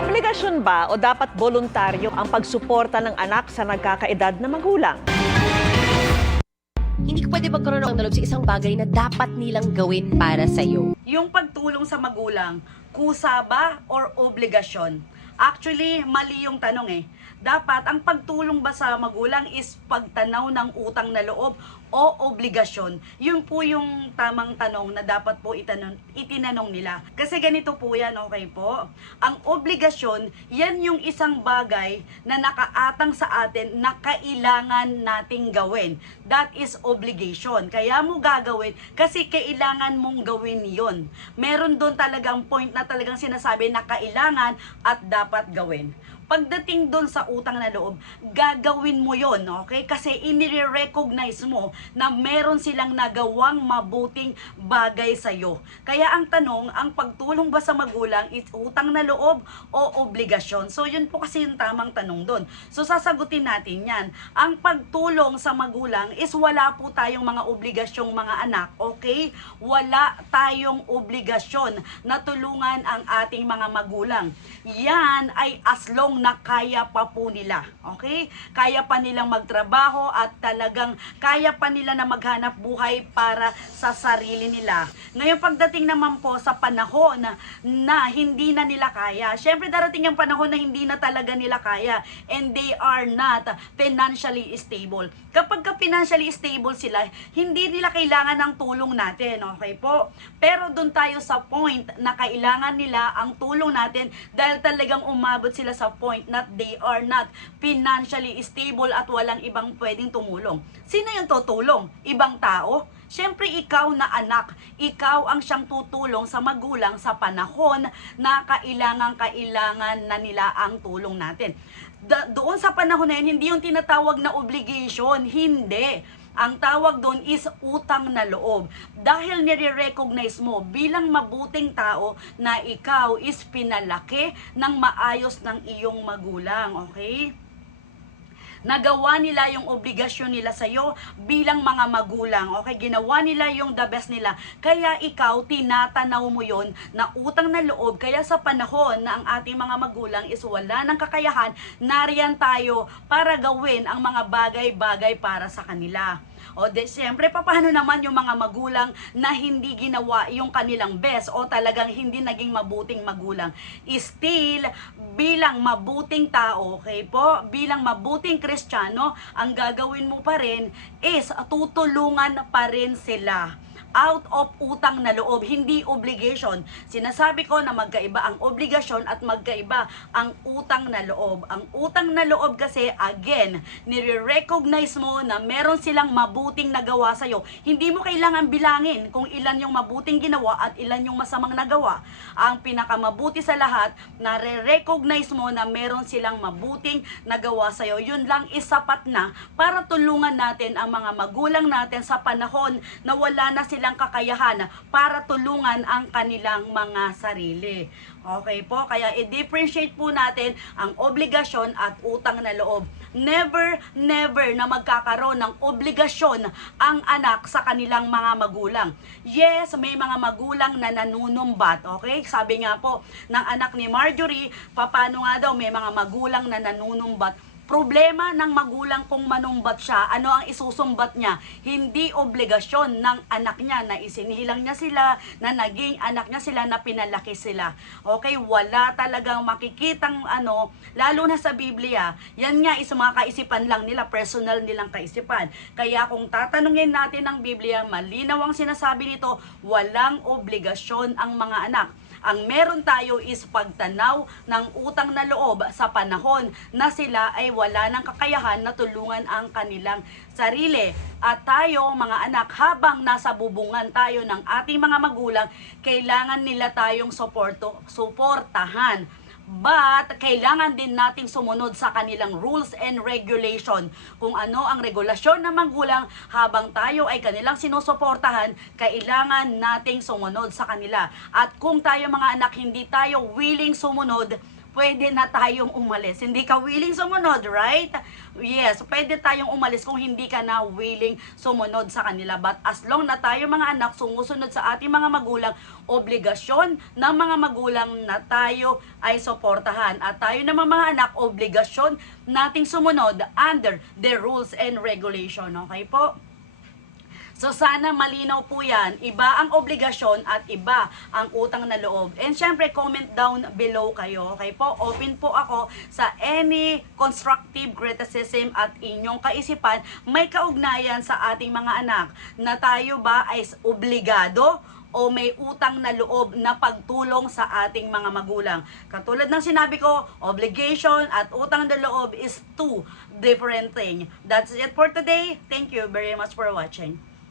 Obligasyon ba o dapat voluntaryo ang pagsuporta ng anak sa nagkakaedad na magulang? Hindi ka pwede magkaroon ng loob sa isang bagay na dapat nilang gawin para sa'yo. Yung pagtulong sa magulang, kusa ba or obligasyon? Actually, mali yung tanong eh. Dapat ang pagtulong ba sa magulang is pagtanaw ng utang na loob o obligasyon? Yun po yung tamang tanong na dapat po itanong, itinanong nila. Kasi ganito po yan, okay po? Ang obligasyon, yan yung isang bagay na nakaatang sa atin na kailangan nating gawin. That is obligation. Kaya mo gagawin kasi kailangan mong gawin yon. Meron doon talagang point na talagang sinasabi na kailangan at dapat gawin pagdating doon sa utang na loob, gagawin mo yon, okay? Kasi inire-recognize mo na meron silang nagawang mabuting bagay sa'yo. Kaya ang tanong, ang pagtulong ba sa magulang is utang na loob o obligasyon? So yun po kasi yung tamang tanong doon. So sasagutin natin yan. Ang pagtulong sa magulang is wala po tayong mga obligasyong mga anak, okay? Wala tayong obligasyon na tulungan ang ating mga magulang. Yan ay as long na kaya pa po nila. Okay? Kaya pa nilang magtrabaho at talagang kaya pa nila na maghanap buhay para sa sarili nila. Ngayon pagdating naman po sa panahon na, na hindi na nila kaya, syempre darating yung panahon na hindi na talaga nila kaya and they are not financially stable. Kapag ka financially stable sila, hindi nila kailangan ng tulong natin. Okay po? Pero doon tayo sa point na kailangan nila ang tulong natin dahil talagang umabot sila sa point na they are not financially stable at walang ibang pwedeng tumulong. Sino yung tutulong? Ibang tao? Siyempre ikaw na anak, ikaw ang siyang tutulong sa magulang sa panahon na kailangan-kailangan na nila ang tulong natin. Da- doon sa panahon na yun, hindi yung tinatawag na obligation, hindi. Ang tawag doon is utang na loob. Dahil nire-recognize mo bilang mabuting tao na ikaw is pinalaki ng maayos ng iyong magulang. Okay? Nagawa nila yung obligasyon nila sa iyo bilang mga magulang. Okay, ginawa nila yung the best nila. Kaya ikaw tinatanaw mo yon na utang na loob. Kaya sa panahon na ang ating mga magulang is wala ng kakayahan, nariyan tayo para gawin ang mga bagay-bagay para sa kanila. O de, siyempre, paano naman yung mga magulang na hindi ginawa yung kanilang best o talagang hindi naging mabuting magulang? Still, bilang mabuting tao, okay po, bilang mabuting kristyano, ang gagawin mo pa rin is tutulungan pa rin sila out of utang na loob, hindi obligation. Sinasabi ko na magkaiba ang obligasyon at magkaiba ang utang na loob. Ang utang na loob kasi, again, nire-recognize mo na meron silang mabuting nagawa sa'yo. Hindi mo kailangan bilangin kung ilan yung mabuting ginawa at ilan yung masamang nagawa. Ang pinakamabuti sa lahat, nare-recognize mo na meron silang mabuting nagawa sa'yo. Yun lang isapat na para tulungan natin ang mga magulang natin sa panahon na wala na silang kakayahan para tulungan ang kanilang mga sarili. Okay po, kaya i-differentiate po natin ang obligasyon at utang na loob. Never, never na magkakaroon ng obligasyon ang anak sa kanilang mga magulang. Yes, may mga magulang na nanunumbat, okay? Sabi nga po ng anak ni Marjorie, papano nga daw may mga magulang na nanunumbat problema ng magulang kung manumbat siya, ano ang isusumbat niya. Hindi obligasyon ng anak niya na isinilang niya sila, na naging anak niya sila, na pinalaki sila. Okay, wala talagang makikitang ano, lalo na sa Biblia, yan nga is mga kaisipan lang nila, personal nilang kaisipan. Kaya kung tatanungin natin ang Biblia, malinaw ang sinasabi nito, walang obligasyon ang mga anak. Ang meron tayo is pagtanaw ng utang na loob sa panahon na sila ay wala ng kakayahan na tulungan ang kanilang sarili. At tayo, mga anak, habang nasa bubungan tayo ng ating mga magulang, kailangan nila tayong suporto, suportahan. But, kailangan din nating sumunod sa kanilang rules and regulation. Kung ano ang regulasyon ng magulang habang tayo ay kanilang sinusuportahan, kailangan nating sumunod sa kanila. At kung tayo mga anak hindi tayo willing sumunod, pwede na tayong umalis. Hindi ka willing sumunod, right? Yes, pwede tayong umalis kung hindi ka na willing sumunod sa kanila. But as long na tayo mga anak sumusunod sa ating mga magulang, obligasyon ng mga magulang na tayo ay suportahan. At tayo naman mga anak, obligasyon nating sumunod under the rules and regulation. Okay po? So sana malinaw po yan, iba ang obligasyon at iba ang utang na loob. And syempre, comment down below kayo. Okay po, open po ako sa any constructive criticism at inyong kaisipan may kaugnayan sa ating mga anak na tayo ba ay obligado o may utang na loob na pagtulong sa ating mga magulang. Katulad ng sinabi ko, obligation at utang na loob is two different thing. That's it for today. Thank you very much for watching.